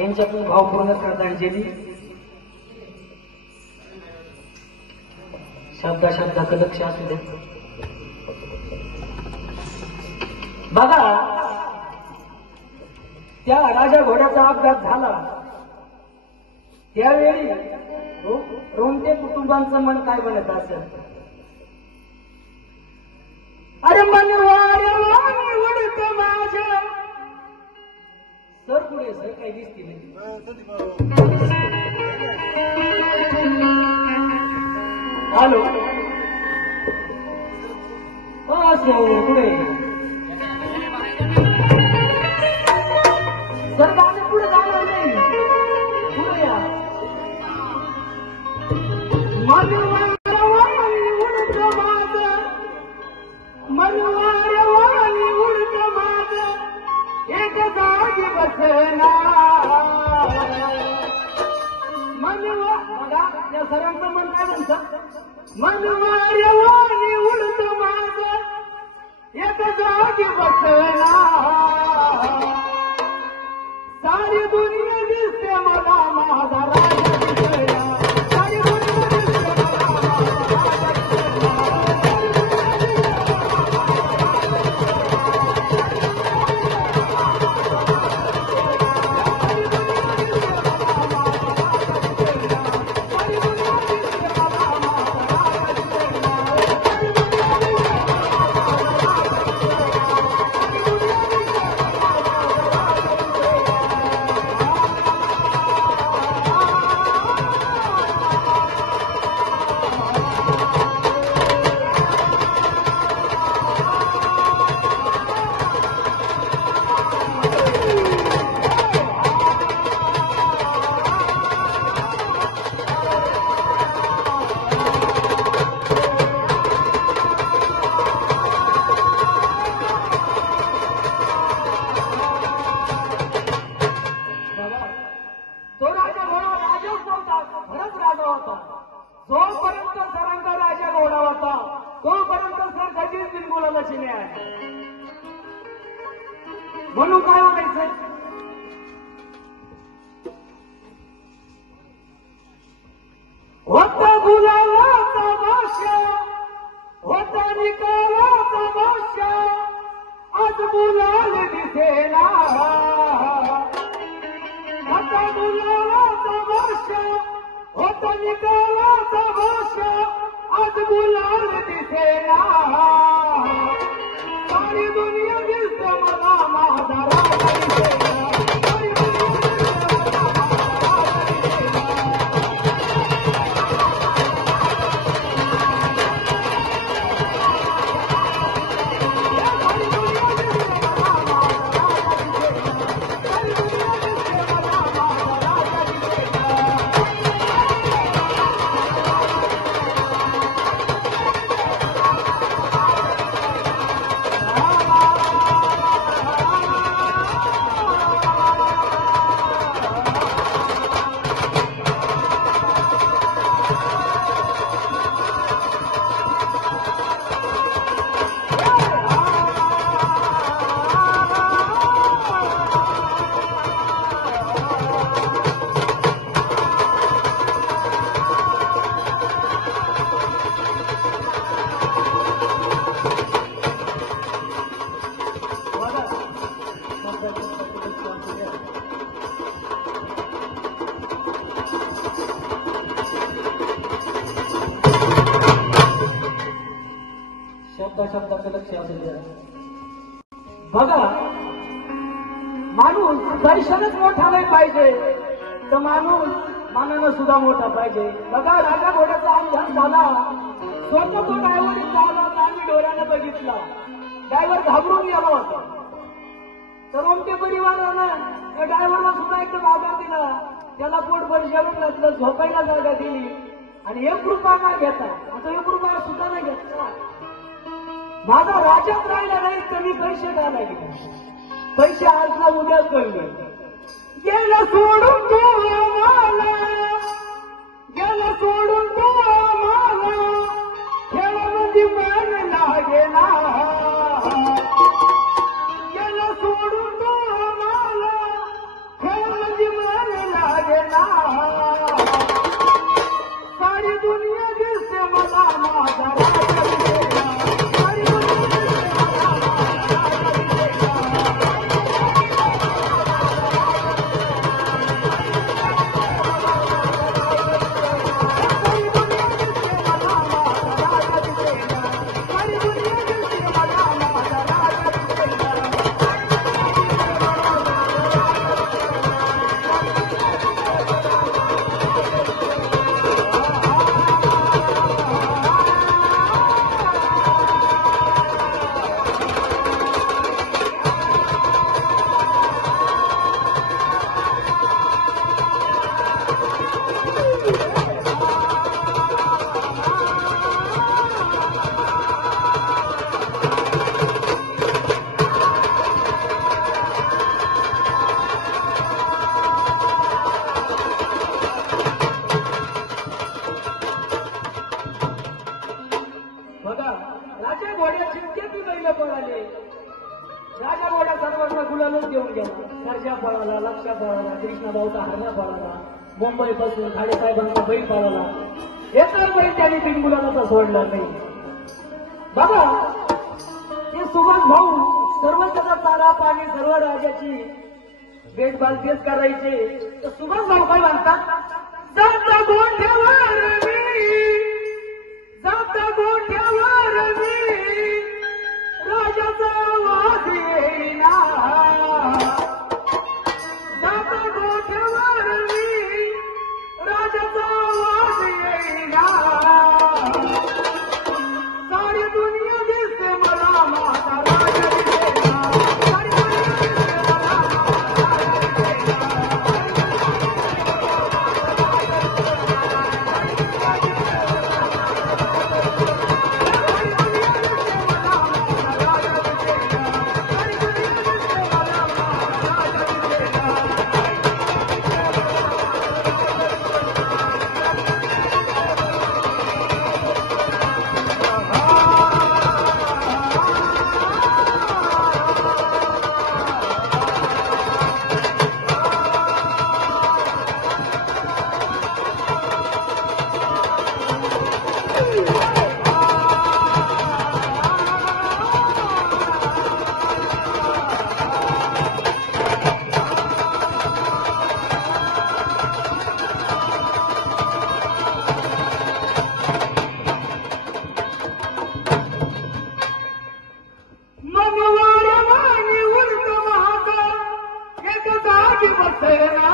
यांच्यातून भावपूर्ण श्रद्धांजली. शब्दाचं लक्ष असू दे. बघा, त्या राजा घोड्याचा अपघात झाला त्यावेळी रोमटे कुटुंबांचं मन काय बनत असेल? अरे मनवाऱ्या उडत माझ्या. सर पुढे सर काही दिसते नाही. हॅलो, सर पुढे सर गाणे पुढे जाणार नाही. पुढे या. मनवाऱ्या उडत माझं, मनवाऱ्या उडत माझं, एक जागी बसना. मनवा बघा, या सरांचं मन काय म्हणतं? मनवाऱ्या उडत माझं, एक जागी बसना. सारी दुनिया दिसते मला माझा राजा दिसला. सारी दुनिया दिसते मला माझा राजा जोपर्यंत सरांचा राजा घोडा होता तोपर्यंत सर कधीच बिनबोलाला चिने आहे. म्हणून काय म्हणायचं? होता गुलाबाचा भाषा, होता निकालाचा भाषा, आज गुलाल दिसेना. होता गुलाबाचा भाषा, होता निकालाचा भाषा, आज गुलाल दिसेना. सारी दुनिया दिसते मला माझा राजा दिसेना. सारी दुनिया दिसते मला माझा शब्दाचं लक्ष असेल. बघा, माणूस दर्शनच मोठा नाही पाहिजे तर माणूस मानानं सुद्धा मोठा पाहिजे. बघा, राजा घोड्याचा अपघात झाला, स्वतः तो ड्रायव्हर चालला होता, आम्ही डोळ्यानं बघितला. ड्रायव्हर घाबरून गेला होता. तर आमच्या परिवारानं त्या ड्रायव्हरला सुद्धा एकदम आधार दिला, त्याला पोटभर जेवण घातलं, झोपायला जागा दिली आणि 1 रुपया नाही घेता. आता 1 रुपया सुद्धा नाही घेतला. माझा राजाच राहिला नाही तर मी पैसे का नाही गेले? पैसे आज ना उद्या कळले. गेला सोडून तो आम्हाला, गेला सोडून तो आम्हाला, खेळामध्ये मन लागेना. गेला सोडून तो आम्हाला, खेळामध्ये मन ना सारी दुनिया दिसते मला माझा राजा दिसेना सारी दुनिया दिसते मला बघा राजा घोड्या चिंतेची बैल पळाले राजा घोड्या सर्वांना गुलालच देऊन गेला सर्जा पळाला लक्षा पळाला कृष्णाभाऊचा हरण्या पळाला मुंबई पासून खाडेसाहेबांचा बैल पळाला एकाच बैल त्याने तीन गुलालाचा सोडला नाही बघा हे सुभाष भाऊ सर्व त्याचा चारा पाणी सर्व राजाची देखभाल तेच करायचे तर सुभाष भाऊ काय म्हणतात जाता गोठ्यावर जाता गोठ्यावर राजाचा आवाज येईना जाता गोठ्यावर राजाचा आवाज येईना सारी दुनिया दिसते मला माझा राजा दिसेना सारी दुनिया दिसते मला माझा मनवाऱ्या मानी उलट महाका एक जागी बसेना